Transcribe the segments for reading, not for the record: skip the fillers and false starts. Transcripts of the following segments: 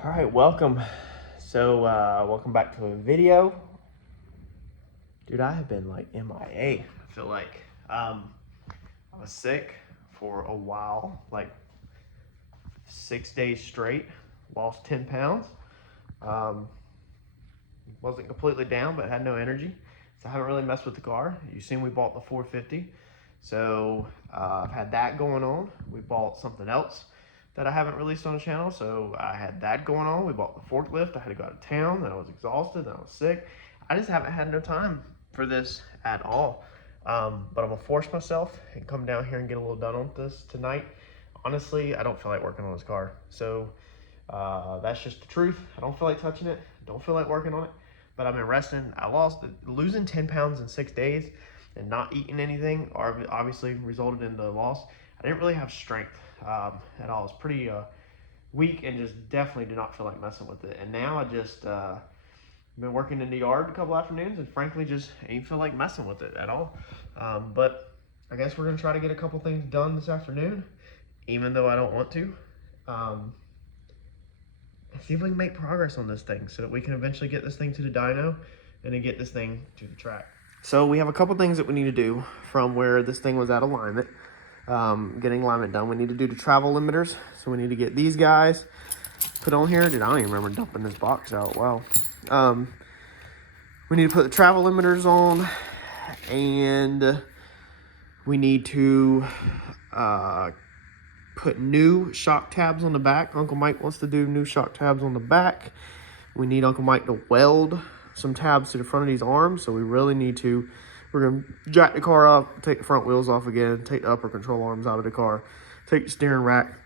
All right, welcome. Welcome back to a video. Dude, I have been like MIA. I feel like I was sick for a while, like 6 days straight. Lost 10 pounds. Wasn't completely down, but had no energy. So I haven't really messed with the car. You've seen we bought the 450. So I've had that going on. We bought something else that I haven't released on the channel. So I had that going on. We bought the forklift. I had to go out of town. Then I was exhausted. Then I was sick. I just haven't had no time for this at all. But I'm gonna force myself and come down here and get a little done on this tonight. Honestly, I don't feel like working on this car. So that's just the truth. I don't feel like touching it. I don't feel like working on it. But I've been resting. Losing 10 pounds in 6 days and not eating anything obviously resulted in the loss. I didn't really have strength at all. I was pretty weak and just definitely did not feel like messing with it. And now I just been working in the yard a couple afternoons and frankly just ain't feel like messing with it at all. But I guess we're gonna try to get a couple things done this afternoon, even though I don't want to. See if we can make progress on this thing so that we can eventually get this thing to the dyno and then get this thing to the track. So we have a couple things that we need to do from where this thing was out of alignment. Getting alignment done. We need to do the travel limiters. So we need to get these guys put on here. Dude, I don't even remember dumping this box out. Wow. We need to put the travel limiters on, and we need to put new shock tabs on the back. Uncle Mike wants to do new shock tabs on the back. We need Uncle Mike to weld some tabs to the front of these arms. So we really need to, we're going to jack the car up, take the front wheels off again, take the upper control arms out of the car, take the steering rack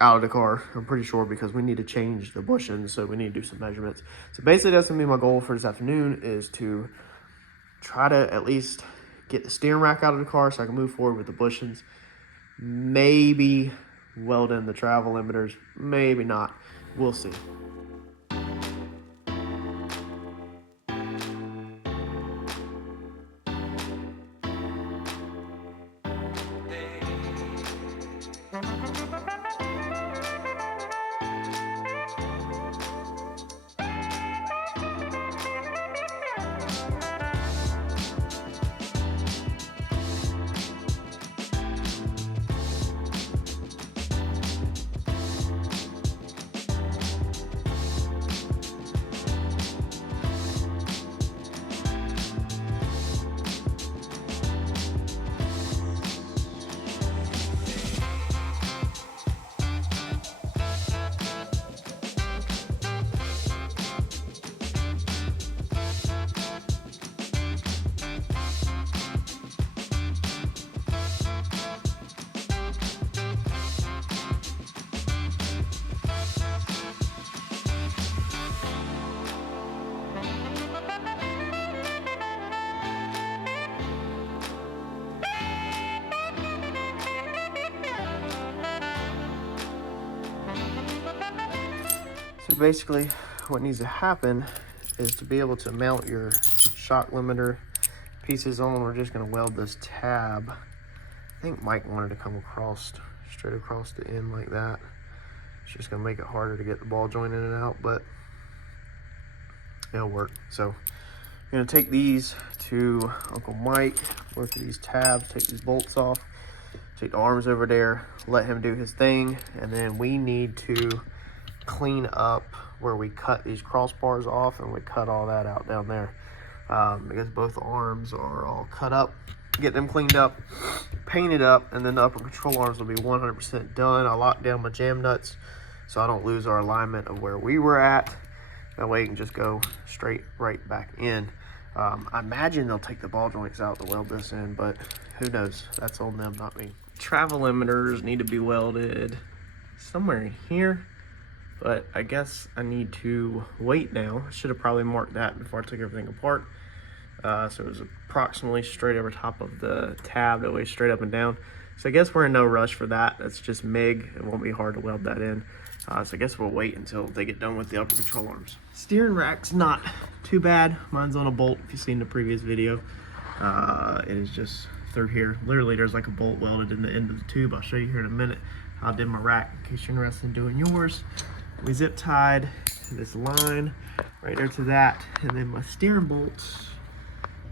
out of the car, I'm pretty sure, because we need to change the bushings. So we need to do some measurements. So basically that's going to be my goal for this afternoon, is to try to at least get the steering rack out of the car so I can move forward with the bushings. Maybe weld in the travel limiters, maybe not. We'll see. So basically what needs to happen is to be able to mount your shock limiter pieces on, we're just going to weld this tab. I think Mike wanted to come across, straight across the end like that. It's just going to make it harder to get the ball joint in and out, but it'll work. So I'm going to take these to Uncle Mike, both of these tabs, take these bolts off, take the arms over there, let him do his thing, and then we need to clean up where we cut these crossbars off, and we cut all that out down there because both arms are all cut up. Get them cleaned up, painted up, and then the upper control arms will be 100% done. I locked down my jam nuts so I don't lose our alignment of where we were at. That way you can just go straight right back in. I imagine they'll take the ball joints out to weld this in, but who knows? That's on them, not me. Travel limiters need to be welded somewhere in here, but I guess I need to wait now. I should have probably marked that before I took everything apart. So it was approximately straight over top of the tab, that way straight up and down. So I guess we're in no rush for that. That's just MIG. It won't be hard to weld that in. So I guess we'll wait until they get done with the upper control arms. Steering rack's not too bad. Mine's on a bolt, if you've seen the previous video. It is just through here. Literally, there's like a bolt welded in the end of the tube. I'll show you here in a minute how I did my rack, in case you're interested in doing yours. We zip tied this line right there to that, and then my steering bolt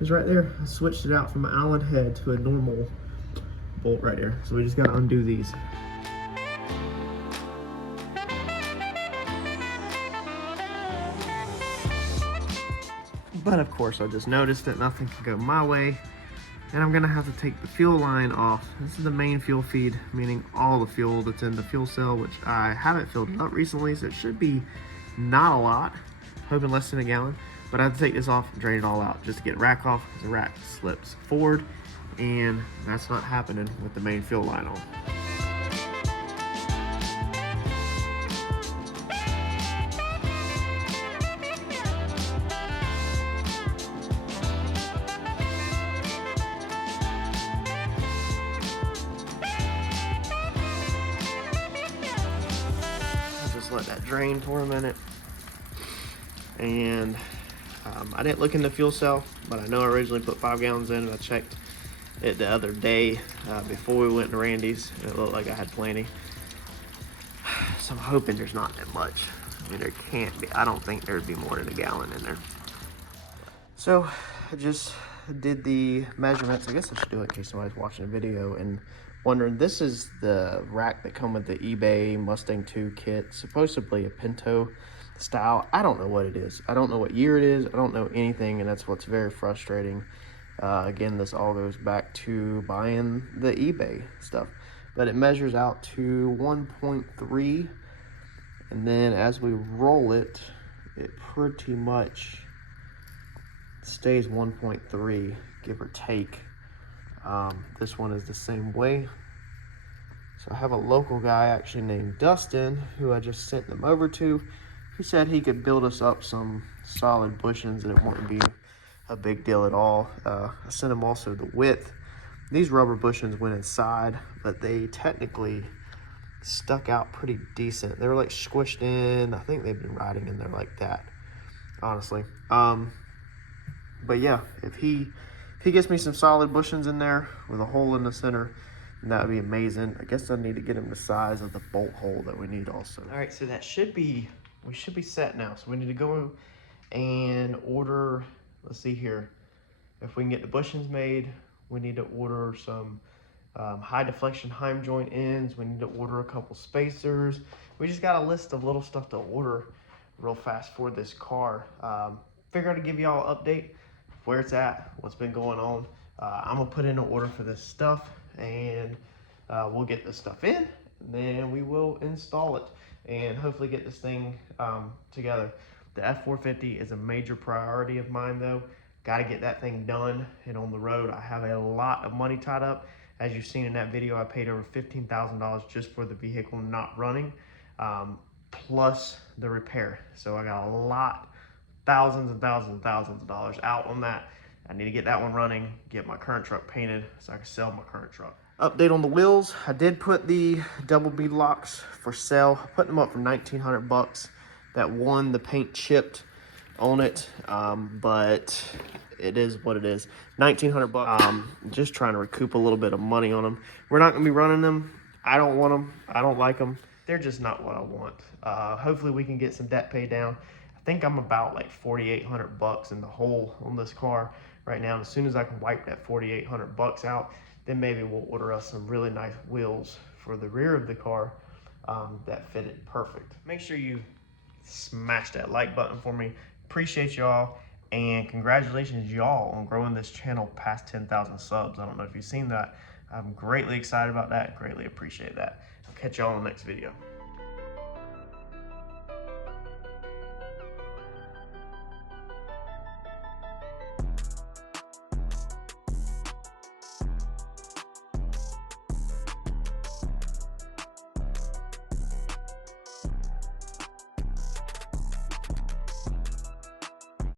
is right there. I switched it out from an Allen head to a normal bolt right there. So we just gotta undo these. But of course, I just noticed that nothing can go my way, and I'm gonna have to take the fuel line off. This is the main fuel feed, meaning all the fuel that's in the fuel cell, which I haven't filled up recently, so it should be not a lot, hoping less than a gallon. But I have to take this off and drain it all out just to get rack off, because the rack slips forward, and that's not happening with the main fuel line on. Let that drain for a minute. And I didn't look in the fuel cell, but I know I originally put 5 gallons in, and I checked it the other day before we went to Randy's, and it looked like I had plenty. So I'm hoping there's not that much. I mean, there can't be. I don't think there'd be more than a gallon in there. So I just did the measurements. I guess I should do it in case somebody's watching a video and wondering. This is the rack that come with the eBay Mustang 2 kit, supposedly a Pinto style. I don't know what it is. I don't know what year it is. I don't know anything, and that's what's very frustrating. Again, this all goes back to buying the eBay stuff, but it measures out to 1.3, and then as we roll it, it pretty much stays 1.3, give or take. This one is the same way. So I have a local guy actually named Dustin who I just sent them over to. He said he could build us up some solid bushings and it wouldn't be a big deal at all. I sent him also the width. These rubber bushings went inside, but they technically stuck out pretty decent. They were like squished in. I think they've been riding in there like that, honestly. But yeah, if he gets me some solid bushings in there with a hole in the center, that would be amazing. I guess I need to get him the size of the bolt hole that we need also. All right, so that should be, we should be set now. So we need to go and order, let's see here. If we can get the bushings made, we need to order some high deflection Heim joint ends. We need to order a couple spacers. We just got a list of little stuff to order real fast for this car. Figured I'd give y'all an update where it's at, what's been going on. I'm gonna put in an order for this stuff, and we'll get this stuff in, and then we will install it and hopefully get this thing together. The F450 is a major priority of mine though. Got to get that thing done and on the road. I have a lot of money tied up. As you've seen in that video, I paid over $15,000 just for the vehicle not running, plus the repair. So I got a lot, thousands and thousands and thousands of dollars out on that. I need to get that one running, get my current truck painted so I can sell my current truck. Update on the wheels. I did put the double bead locks for sale. I put them up for 1,900 bucks. That one, the paint chipped on it, but it is what it is. 1,900 bucks. Just trying to recoup a little bit of money on them. We're not gonna be running them. I don't want them. I don't like them. They're just not what I want. Hopefully we can get some debt paid down. I think I'm about like 4,800 bucks in the hole on this car right now. And as soon as I can wipe that 4,800 bucks out, then maybe we'll order us some really nice wheels for the rear of the car that fit it perfect. Make sure you smash that like button for me. Appreciate y'all, and congratulations y'all on growing this channel past 10,000 subs. I don't know if you've seen that. I'm greatly excited about that, greatly appreciate that. I'll catch y'all in the next video.